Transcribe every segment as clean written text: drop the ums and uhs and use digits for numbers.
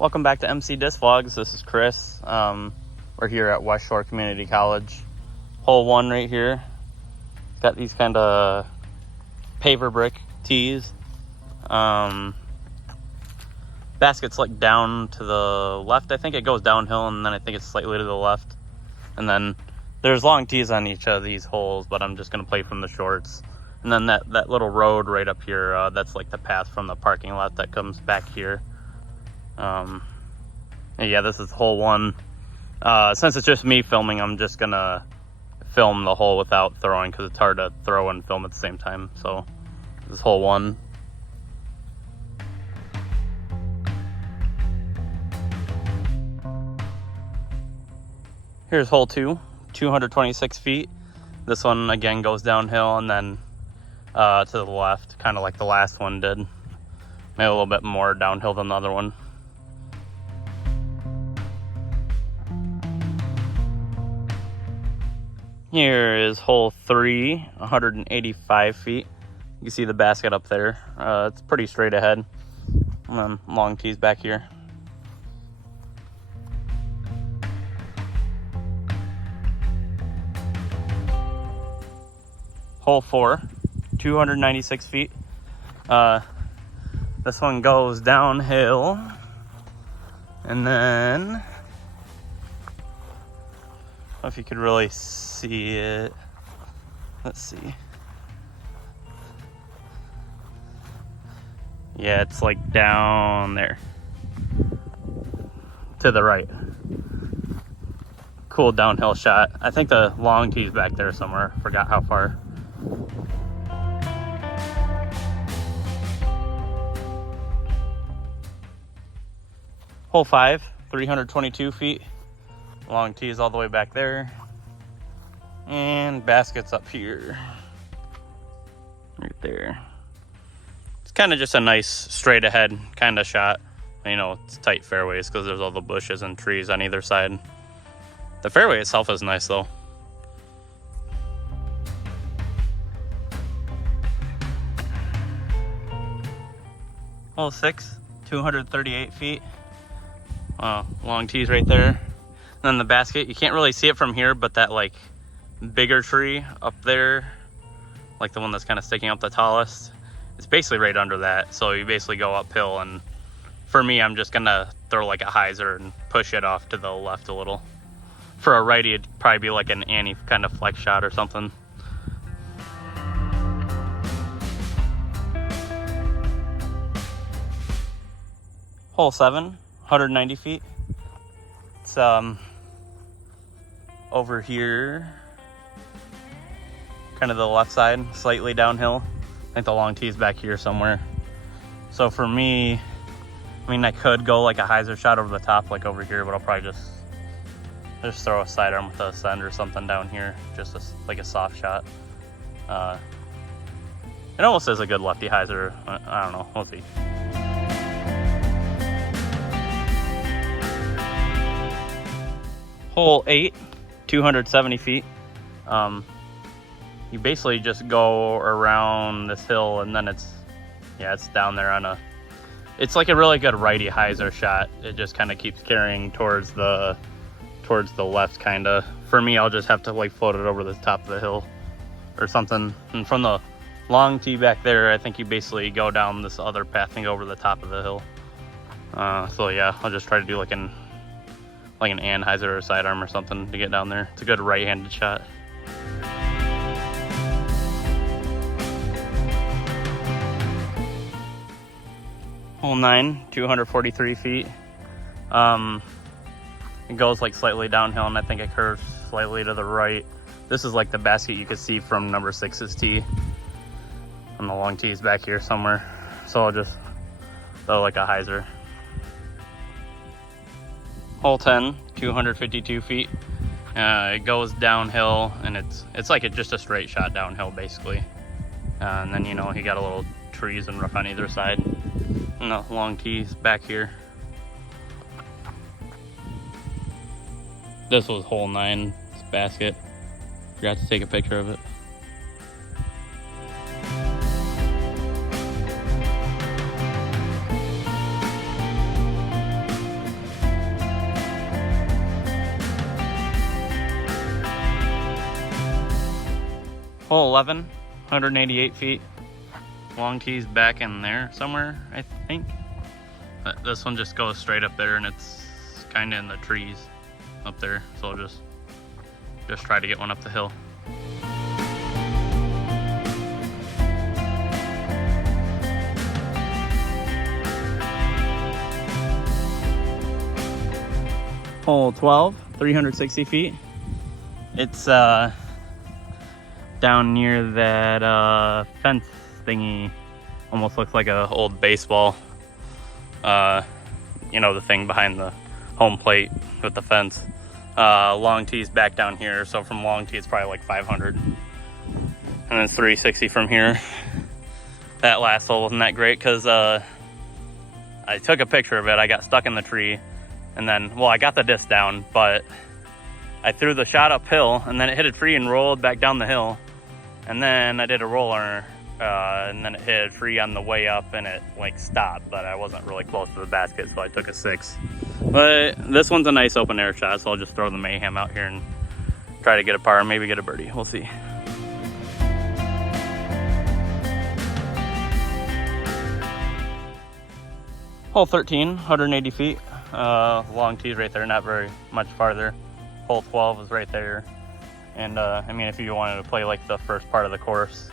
Welcome back to MC Disc Vlogs. This is Chris. We're here at West Shore Community College. Hole 1 right here. Got these kind of paver brick tees. Basket's like down to the left. I think it goes downhill, and then I think it's slightly to the left. And then there's long tees on each of these holes, but I'm just going to play from the shorts. And then that little road right up here, that's like the path from the parking lot that comes back here. Yeah, this is hole 1. Since it's just me filming, I'm just gonna film the hole without throwing because it's hard to throw and film at the same time. So this is hole 1. Here's hole 2, 226 feet. This one again goes downhill and then to the left, kind of like the last one did. Maybe a little bit more downhill than the other one. Here is hole 3, 185 feet. You can see the basket up there. It's pretty straight ahead. And then long tees back here. Hole 4, 296 feet. This one goes downhill. And then, I don't know if you could really see it. Let's see. Yeah, it's like down there to the right. Cool downhill shot. I think the long tee's back there somewhere. Forgot how far. Hole 5, 322 feet. Long tee is all the way back there. And basket's up here. Right there. It's kind of just a nice straight ahead kind of shot. You know, it's tight fairways because there's all the bushes and trees on either side. The fairway itself is nice though. Hole 6, 238 feet. Long tees right there. And then the basket, you can't really see it from here, but that like bigger tree up there, like the one that's kind of sticking up the tallest, it's basically right under that. So you basically go uphill, and for me, I'm just gonna throw like a hyzer and push it off to the left a little. For a righty, it'd probably be like an Annie kind of flex shot or something. Hole 7, 190 feet. It's over here, kind of the left side, slightly downhill. I think the long tee is back here somewhere. So for me, I mean, I could go like a hyzer shot over the top, like over here, but I'll probably just throw a sidearm with a send or something down here, just like a soft shot. It almost is a good lefty hyzer. I don't know, we'll see. Hole 8, 270 feet. You basically just go around this hill, and then it's down there on it's like a really good righty hyzer shot. It just kind of keeps carrying towards the left, kind of. For me, I'll just have to like float it over the top of the hill or something. And from the long tee back there, I think you basically go down this other path and go over the top of the hill. So yeah, I'll just try to do like an anhyzer or a sidearm or something to get down there. It's a good right-handed shot. Hole 9, 243 feet. It goes like slightly downhill, and I think it curves slightly to the right. This is like the basket you could see from number 6's tee. And the long tee is back here somewhere. So I'll just throw like a hyzer. Hole 10, 252 feet. It goes downhill, and it's like just a straight shot downhill basically. And then, you know, you got a little trees and rough on either side. And the long tees back here. This was hole 9, this basket. Forgot to take a picture of it. Hole 11, 188 feet. Long tee's back in there somewhere, I think. But this one just goes straight up there, and it's kind of in the trees up there. So I'll just try to get one up the hill. Hole 12, 360 feet. It's down near that fence thingy. Almost looks like an old baseball. You know, the thing behind the home plate with the fence. Long tee's back down here, so from long tee it's probably like 500. And then 360 from here. That last hole wasn't that great because I took a picture of it. I got stuck in the tree. And then, well, I got the disc down, but I threw the shot uphill, and then it hit a tree and rolled back down the hill. And then I did a roller, and then it hit a tree on the way up, and it like stopped, but I wasn't really close to the basket, so I took a 6. But this one's a nice open air shot, so I'll just throw the mayhem out here and try to get a par, maybe get a birdie. We'll see. Hole 13, 180 feet. Long tee's right there, not very much farther. Hole 12 is right there. And I mean, if you wanted to play like the first part of the course,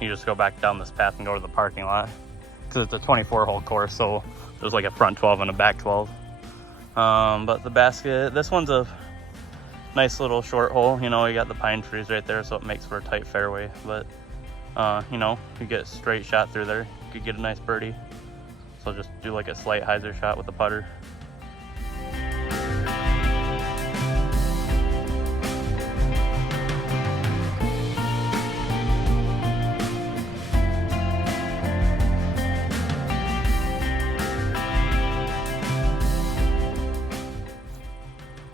you just go back down this path and go to the parking lot. Because it's a 24-hole course, so there's like a front 12 and a back 12. But the basket, this one's a nice little short hole. You know, you got the pine trees right there, so it makes for a tight fairway. But, you know, you get a straight shot through there, you could get a nice birdie. So just do like a slight hyzer shot with the putter.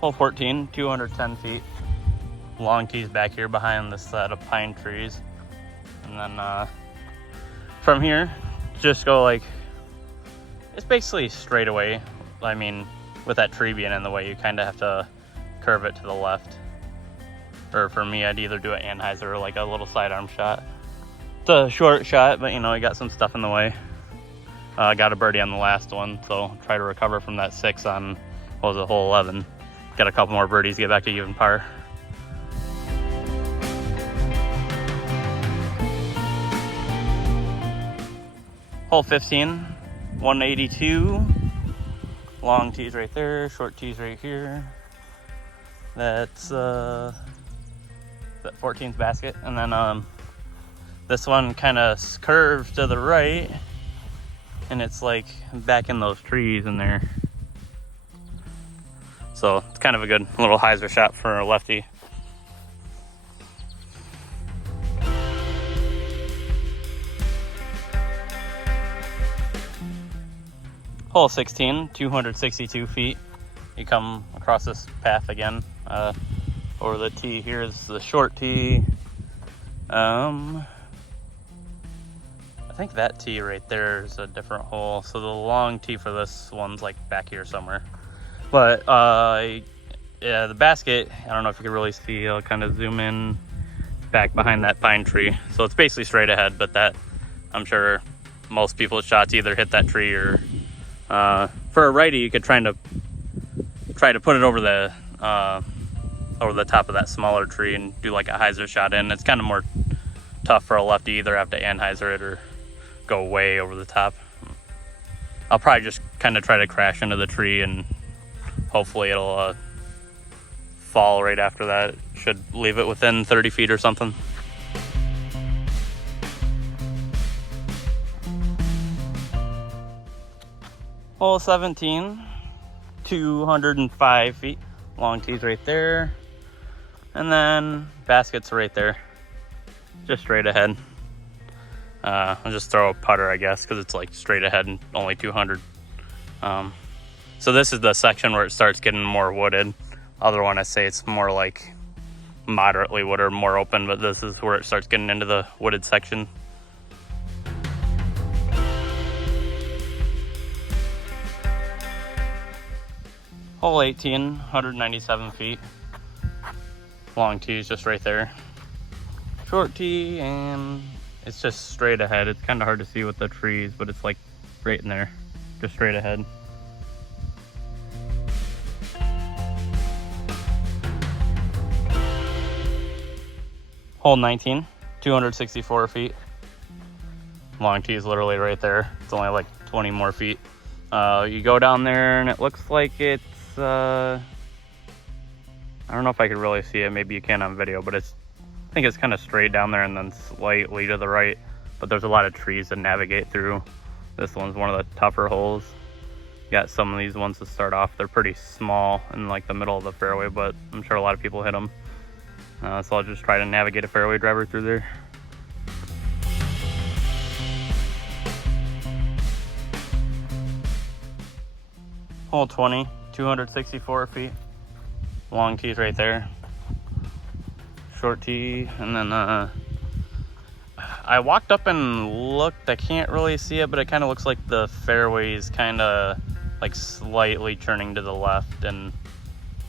Hole 14, 210 feet. Long tee's back here behind this set of pine trees. And then from here, just go like, it's basically straight away. I mean, with that tree being in the way, you kind of have to curve it to the left. Or for me, I'd either do an Anheuser or like a little sidearm shot. It's a short shot, but you know, you got some stuff in the way. I got a birdie on the last one, so try to recover from that 6 on, what was it, hole 11. Got a couple more birdies, get back to even par. Hole 15, 182. Long tees right there, short tees right here. That's that 14th basket. And then this one kind of curves to the right, and it's like back in those trees in there. So it's kind of a good little hyzer shot for a lefty. Hole 16, 262 feet. You come across this path again. Over the tee, here's the short tee. I think that tee right there is a different hole. So the long tee for this one's like back here somewhere. But yeah, the basket, I don't know if you can really see, I'll kind of zoom in back behind that pine tree. So it's basically straight ahead, but that, I'm sure most people's shots either hit that tree or, for a righty, you could try to put it over the top of that smaller tree and do like a hyzer shot in. It's kind of more tough for a lefty, either have to anhyzer it or go way over the top. I'll probably just kind of try to crash into the tree and hopefully it'll fall right after that. Should leave it within 30 feet or something. Hole 17, 205 feet. Long tees right there. And then basket's right there. Just straight ahead. I'll just throw a putter, I guess, because it's like straight ahead and only 200. So this is the section where it starts getting more wooded. Other one, I say it's more like moderately wooded or more open, but this is where it starts getting into the wooded section. Hole 18, 197 feet. Long tees just right there. Short tee, and it's just straight ahead. It's kind of hard to see with the trees, but it's like right in there, just straight ahead. Hole 19, 264 feet. Long tee is literally right there. It's only like 20 more feet. You go down there and it looks like it's, I don't know if I could really see it. Maybe you can on video, but I think it's kind of straight down there and then slightly to the right. But there's a lot of trees to navigate through. This one's one of the tougher holes. Got some of these ones to start off. They're pretty small in like the middle of the fairway, but I'm sure a lot of people hit them. So I'll just try to navigate a fairway driver through there. Hole 20, 264 feet. Long tee's right there. Short tee, and then I walked up and looked. I can't really see it, but it kind of looks like the fairway is kind of like slightly turning to the left, and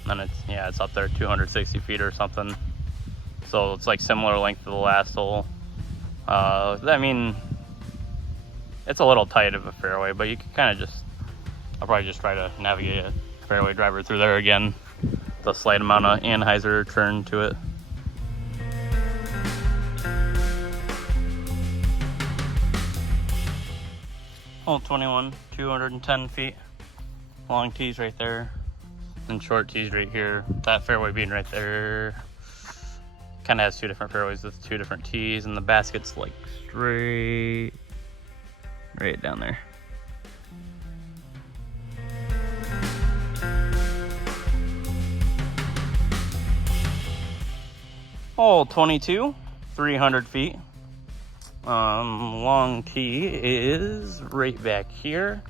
then it's up there 260 feet or something. So it's like similar length to the last hole. I mean, it's a little tight of a fairway, but you can kind of just, I'll probably just try to navigate a fairway driver through there again. The slight amount of anhyzer turn to it. Hole 21, 210 feet. Long tees right there, and short tees right here. That fairway being right there. Kind of has two different fairways with two different tees, and the basket's like straight right down there. Hole 22, 300 feet. Long tee is right back here.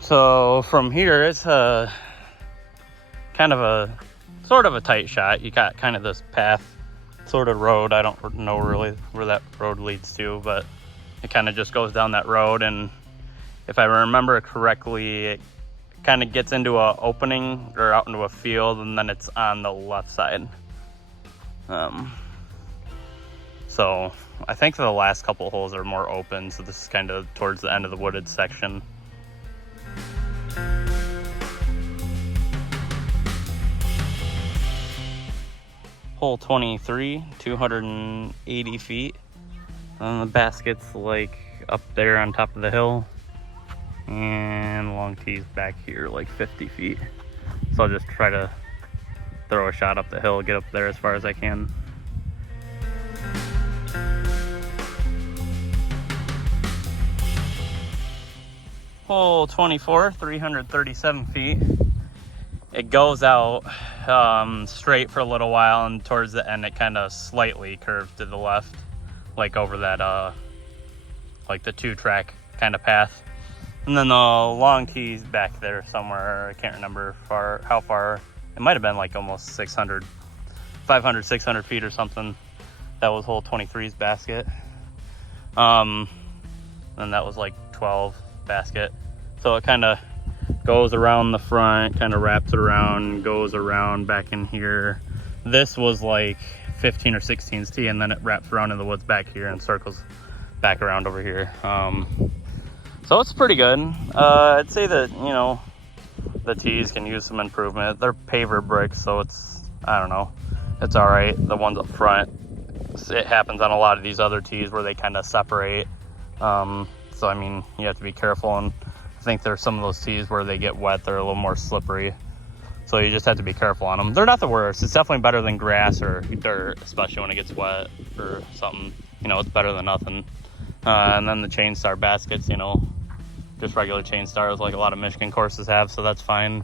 So from here, it's a kind of a sort of a tight shot. You got kind of this path, sort of road. I don't know really where that road leads to, but it kind of just goes down that road. And if I remember correctly, it kind of gets into a opening or out into a field, and then it's on the left side. So I think the last couple holes are more open, so this is kind of towards the end of the wooded section. Hole 23, 280 feet. And the basket's like up there on top of the hill. And long tee's back here like 50 feet. So I'll just try to throw a shot up the hill, get up there as far as I can. Hole 24, 337 feet. It goes out straight for a little while, and towards the end it kind of slightly curves to the left, like over that like the 2-track kind of path. And then the long tee's back there somewhere. I can't remember how far. It might have been like almost 500, 600 feet or something. That was hole 23's basket. And that was like 12 basket. So it kind of goes around the front, kind of wraps it around, goes around back in here. This was like 15 or 16's tee, and then it wraps around in the woods back here and circles back around over here. So it's pretty good. I'd say that, you know, the tees can use some improvement. They're paver bricks, so it's, I don't know, it's all right. The ones up front, it happens on a lot of these other tees where they kind of separate. So I mean, you have to be careful, and I think there's some of those tees where they get wet, they're a little more slippery. So you just have to be careful on them. They're not the worst. It's definitely better than grass or dirt, especially when it gets wet or something. You know, it's better than nothing. And then the chain star baskets, you know, just regular chain stars like a lot of Michigan courses have, so that's fine.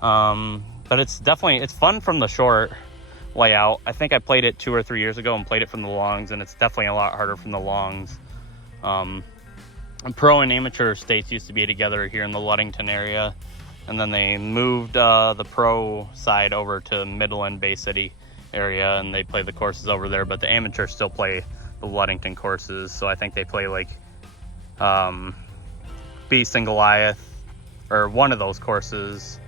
But it's fun from the short layout. I think I played it 2 or 3 years ago and played it from the longs, and it's definitely a lot harder from the longs. Pro and amateur states used to be together here in the Ludington area, and then they moved the pro side over to Midland Bay City area, and they play the courses over there, but the amateurs still play the Ludington courses. So I think they play like Beast and Goliath, or one of those courses,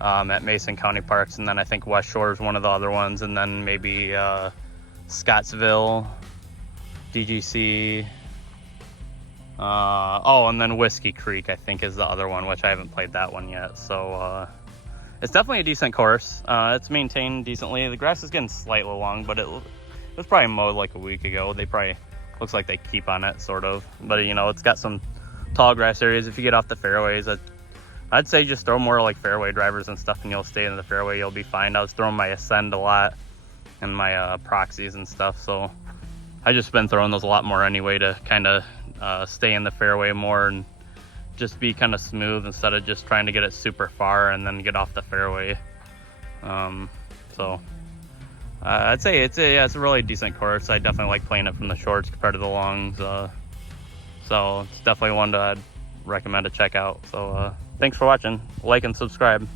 at Mason County Parks, and then I think West Shore is one of the other ones, and then maybe Scottsville, DGC. Oh, and then Whiskey Creek, I think, is the other one, which I haven't played that one yet. So it's definitely a decent course. It's maintained decently. The grass is getting slightly long, but it was probably mowed like a week ago. They probably, looks like they keep on it, sort of. But, you know, it's got some tall grass areas. If you get off the fairways, I'd say just throw more like fairway drivers and stuff, and you'll stay in the fairway. You'll be fine. I was throwing my Ascend a lot and my proxies and stuff, so I just been throwing those a lot more anyway to kind of stay in the fairway more and just be kind of smooth instead of just trying to get it super far and then get off the fairway. So I'd say it's a really decent course. I definitely like playing it from the shorts compared to the longs. So it's definitely one that I'd recommend to check out. So thanks for watching. Like and subscribe.